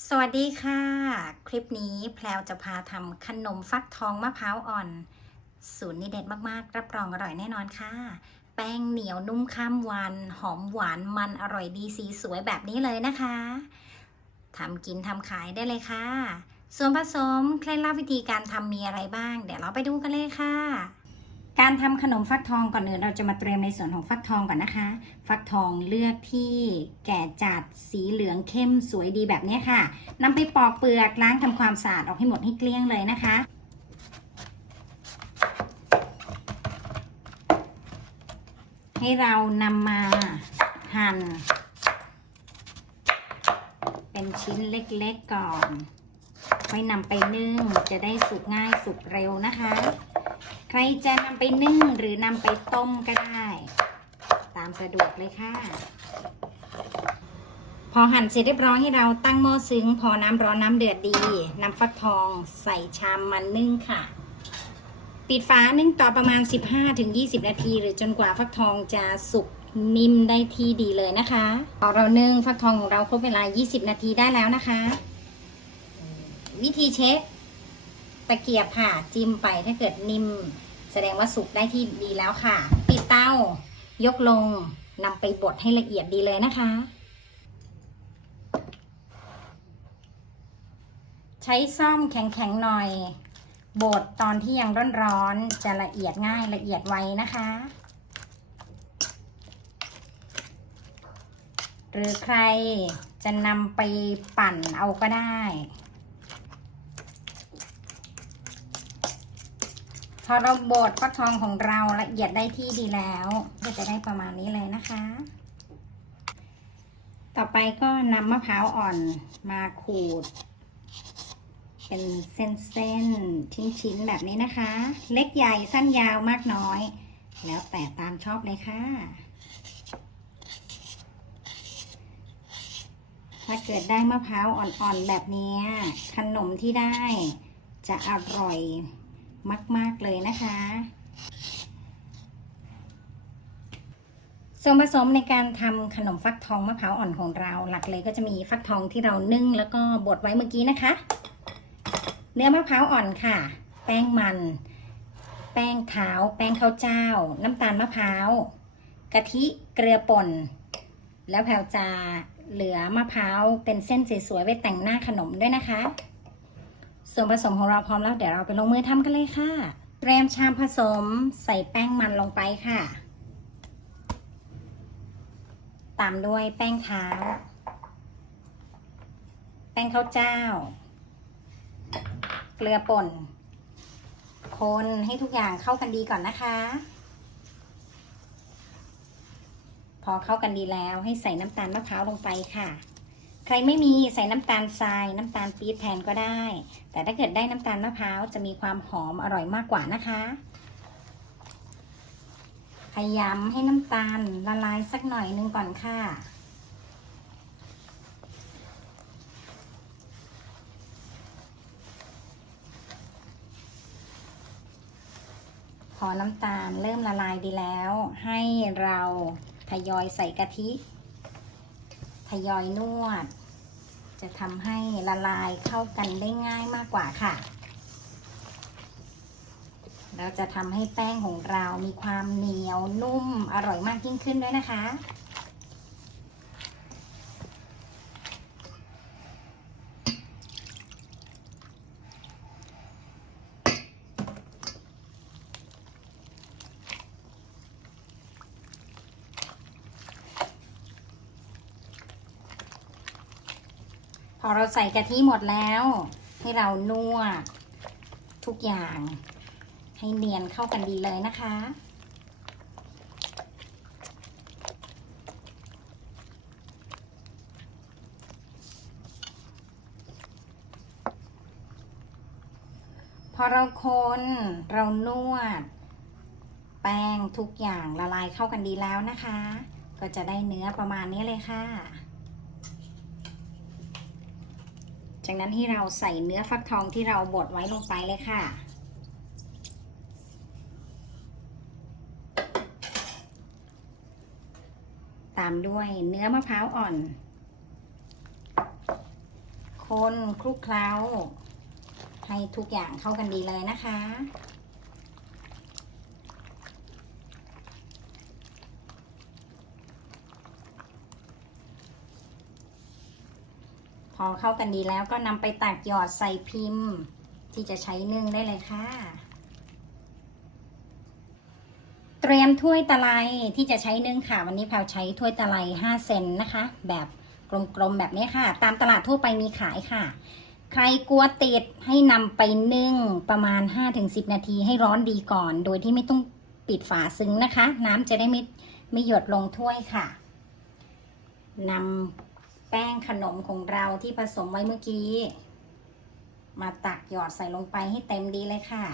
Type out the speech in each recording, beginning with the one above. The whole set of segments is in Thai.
สวัสดีค่ะ คลิปนี้แพลวจะพาทำขนมฟักทองมะพร้าวอ่อน สูตรนี้เด็ดมากๆ รับรองอร่อยแน่นอนค่ะ แป้งเหนียวนุ่มข้ามวัน หอมหวานมันอร่อยดีสีสวยแบบนี้เลยนะคะทำกินทำขายได้เลยค่ะ ส่วนผสมเคล็ดลับวิธีการทำมีอะไรบ้าง เดี๋ยวเราไปดูกันเลยค่ะ การทำขนมฟักทองก่อนอื่นเราจะมาเตรียมในส่วนของฟักทองก่อนนะคะ ฟักทองเลือกที่แก่จัดสีเหลืองเข้มสวยดีแบบนี้ค่ะนำไปปอกเปลือกล้างทำความสะอาดออกให้หมดให้เกลี้ยงเลยนะคะ ให้เรานำมาหั่นเป็นชิ้นเล็กๆก่อน ค่อยนำไปนึ่งจะได้สุกง่ายสุกเร็วนะคะ ใครจะนำไปนึ่งหรือนำไปต้มก็ได้ ตามสะดวกเลยค่ะ พอหั่นเสร็จเรียบร้อยให้เราตั้งหม้อซึ้ง พอน้ำร้อนน้ำเดือดดีนำฟักทองใส่ชามมันนึ่งค่ะ ปิดฝานึ่งต่อประมาณ 15-20 นาที หรือจนกว่าฟักทองจะสุกนิ่มได้ที่ดีเลยนะคะพอเรานึ่งฟักทองของเราครบเวลา 20 นาทีได้แล้วนะคะ วิธีเช็ค ตะเกียบค่ะจิ้มไปถ้าเกิดนิ่ม แสดงว่าสุกได้ที่ดีแล้วค่ะ ปิดเตายกลงนำไปบดให้ละเอียดดีเลยนะคะ ใช้ซ่อมแข็งๆหน่อย บดตอนที่ยังร้อนๆจะละเอียดง่ายละเอียดไวนะคะ หรือใครจะนำไปปั่นเอาก็ได้ อเราบดฟักทองของเราละเอียดได้ที่ดีแล้วก็จะได้ประมาณนี้เลยนะคะ ต่อไปก็นำมะพร้าวอ่อนมาขูด เป็นเส้นๆ ชิ้นๆ แบบนี้นะคะ เล็กใหญ่สั้นยาวมากน้อย แล้วแต่ตามชอบเลยค่ะ ถ้าเกิดได้มะพร้าวอ่อนๆ แบบนี้ ขนมที่ได้จะอร่อย มาก ๆ เลยนะคะ ส่วนผสมในการทำขนมฟักทองมะพร้าวอ่อนของเราหลักเลยก็จะมีฟักทองที่เรานึ่งแล้วก็บดไว้เมื่อกี้นะคะ เนื้อมะพร้าวอ่อนค่ะ แป้งมัน แป้งขาว แป้งข้าวเจ้า น้ำตาลมะพร้าวกะทิเกลือป่น แล้วแพรวจะเหลือมะพร้าวเป็นเส้นสวยๆไว้แต่งหน้าขนมด้วยนะคะ ส่วนผสมของเราพร้อมแล้วเดี๋ยวเราไปลงมือทำกันเลยค่ะ เตรียมชามผสมใส่แป้งมันลงไปค่ะ ตามด้วยแป้งขาวแป้งข้าวเจ้า เกลือป่น คนให้ทุกอย่างเข้ากันดีก่อนนะคะ พอเข้ากันดีแล้วให้ใส่น้ำตาลมะพร้าวลงไปค่ะ ใครไม่มีใส่น้ำตาลทราย น้ำตาลปี๊บแทนก็ได้ แต่ถ้าเกิดได้น้ำตาลมะพร้าวจะมีความหอมอร่อยมากกว่านะคะ พยายามให้น้ำตาลละลายสักหน่อยนึงก่อนค่ะพอน้ำตาลเริ่มละลายดีแล้ว ให้เราทยอยใส่กะทิ ทยอยนวด จะทำให้ละลายเข้ากันได้ง่ายมากกว่าค่ะ แล้วจะทำให้แป้งของเรามีความเหนียวนุ่มอร่อยมากยิ่งขึ้นด้วยนะคะ พอเราใส่กะทิหมดแล้ว ให้เรานวดทุกอย่าง ให้เนียนเข้ากันดีเลยนะคะพอเราคนเรานวด แป้งทุกอย่างละลายเข้ากันดีแล้วนะคะ ก็จะได้เนื้อประมาณนี้เลยค่ะ จากนั้นที่เราใส่เนื้อฟักทองที่เราบดไว้ลงไปเลยค่ะ ตามด้วยเนื้อมะพร้าวอ่อนคคนคลุกเคล้า ให้ทุกอย่างเข้ากันดีเลยนะคะ อเข้ากันดีแล้วก็นำไปตักหยอดใส่พิมพ์ ที่จะใช้นึ่งได้เลยค่ะ เตรียมถ้วยตะไลที่จะใช้นึ่งค่ะ วันนี้แพลวใช้ถ้วยตะไล5เซนนะคะ แบบกลมๆแบบนี้ค่ะ ตามตลาดทั่วไปมีขายค่ะ ใครกลัวติดให้นำไปนึ่งประมาณ 5-10 นาทีให้ร้อนดีก่อน โดยที่ไม่ต้องปิดฝาซึ้งนะคะ น้ำจะได้ไม่ไม่หยดลงถ้วยค่ะนำ แป้งขนมของเราที่ผสมไว้เมื่อกี้ มาตักหยอดใส่ลงไปให้เต็มดีเลยค่ะ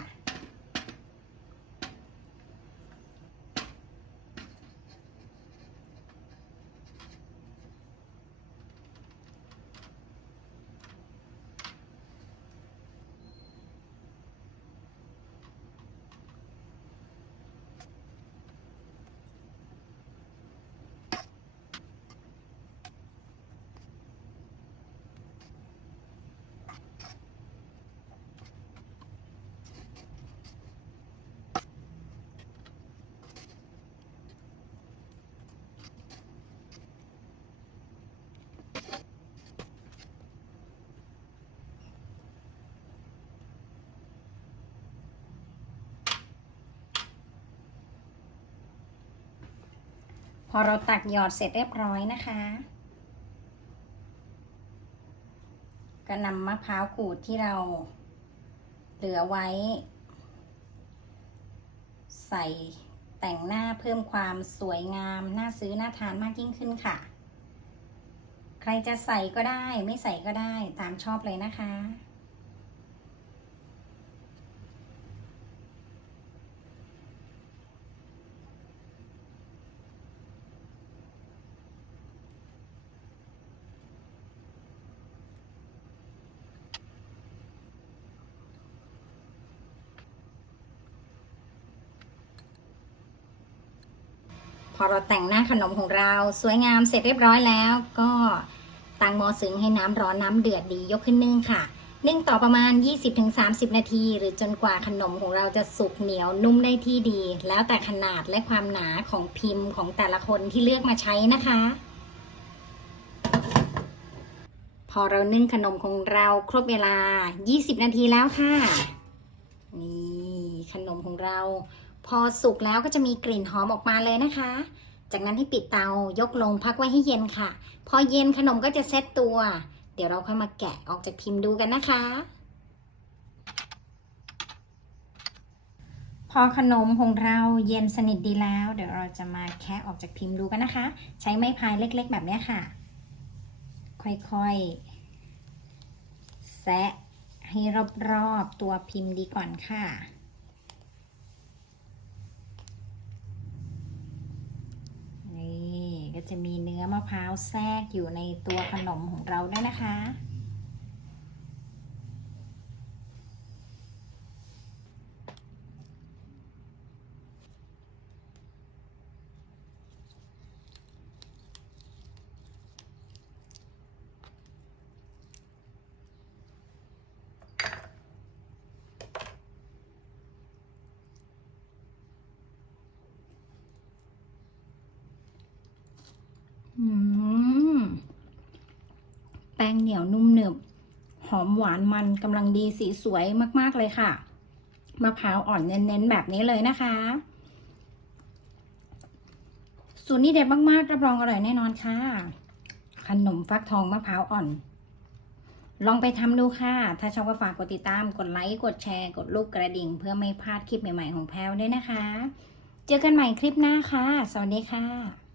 พอเราตักหยอดเสร็จเรียบร้อยนะคะ ก็นำมะพร้าวขูดที่เราเหลือไว้ ใส่แต่งหน้าเพิ่มความสวยงาม น่าซื้อ น่าทานมากยิ่งขึ้นค่ะ ใครจะใส่ก็ได้ไม่ใส่ก็ได้ตามชอบเลยนะคะ พอเราแต่งหน้าขนมของเรา สวยงามเสร็จเรียบร้อยแล้ว ก็ตั้งหม้อซึ้งให้น้ำร้อนน้ำเดือดดียกขึ้นนึ่งค่ะ นึ่งต่อประมาณ 20-30 นาที หรือจนกว่าขนมของเราจะสุกเหนียวนุ่มได้ที่ดี แล้วแต่ขนาดและความหนาของพิมพ์ของแต่ละคนที่เลือกมาใช้นะคะ พอเรานึ่งขนมของเราครบเวลา 20 นาทีแล้วค่ะ นี่ขนมของเรา พอสุกแล้วก็จะมีกลิ่นหอมออกมาเลยนะคะ จากนั้นให้ปิดเตายกลงพักไว้ให้เย็นค่ะ พอเย็นขนมก็จะเซตตัว เดี๋ยวเราค่อยมาแกะออกจากพิมพ์ดูกันนะคะ พอขนมของเราเย็นสนิทดีแล้ว เดี๋ยวเราจะมาแคะออกจากพิมพ์ดูกันนะคะ ใช้ไม้พายเล็กๆ แบบนี้ค่ะ ค่อยๆแซะให้รอบๆตัวพิมพ์ดีก่อนค่ะ นี่ ก็จะมีเนื้อมะพร้าวแทรกอยู่ในตัวขนมของเราด้วยนะคะ อืม แป้งเหนียวนุ่มหนึบ หอมหวานมันกำลังดีสีสวยมากๆเลยค่ะ มะพร้าวอ่อนเน้นๆแบบนี้เลยนะคะสูตรนี้เด็ดมากๆ รับรองอร่อยแน่นอนค่ะ ขนมฟักทองมะพร้าวอ่อน ลองไปทำดูค่ะ ถ้าชอบก็ฝากกดติดตาม กดไลค์ กดแชร์ กดรูปกระดิ่ง เพื่อไม่พลาดคลิปใหม่ๆของแพลวด้วยนะคะ เจอกันใหม่คลิปหน้าค่ะ สวัสดีค่ะ